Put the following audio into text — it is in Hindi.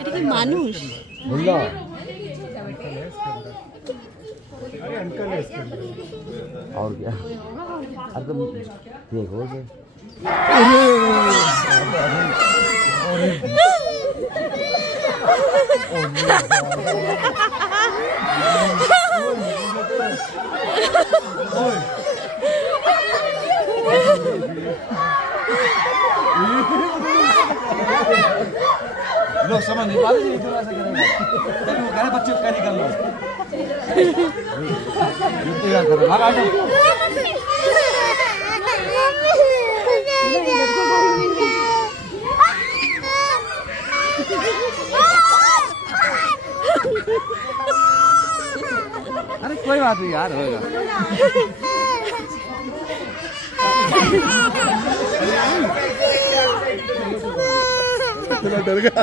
এটা কি মানুষ? अरे अंकल है इसके अंदर। और क्या? अरे तुम देखो कि लो समझ नहीं पा रहे थोड़ा सा करेंगे तभी वो कह रहे बच्चे कैरी कर लो इंतजार करो भाग आ जाओ अरे कोई बात नहीं यार होगा इतना डर गया